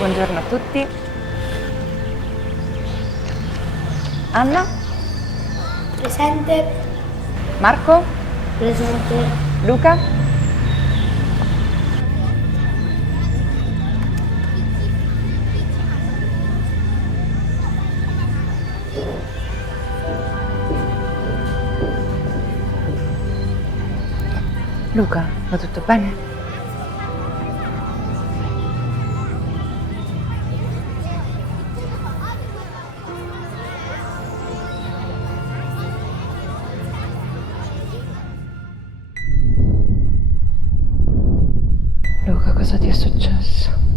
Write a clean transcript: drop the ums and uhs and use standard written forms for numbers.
Buongiorno a tutti. Anna? Presente. Marco? Presente. Luca? Luca, va tutto bene? Luca, cosa ti è successo?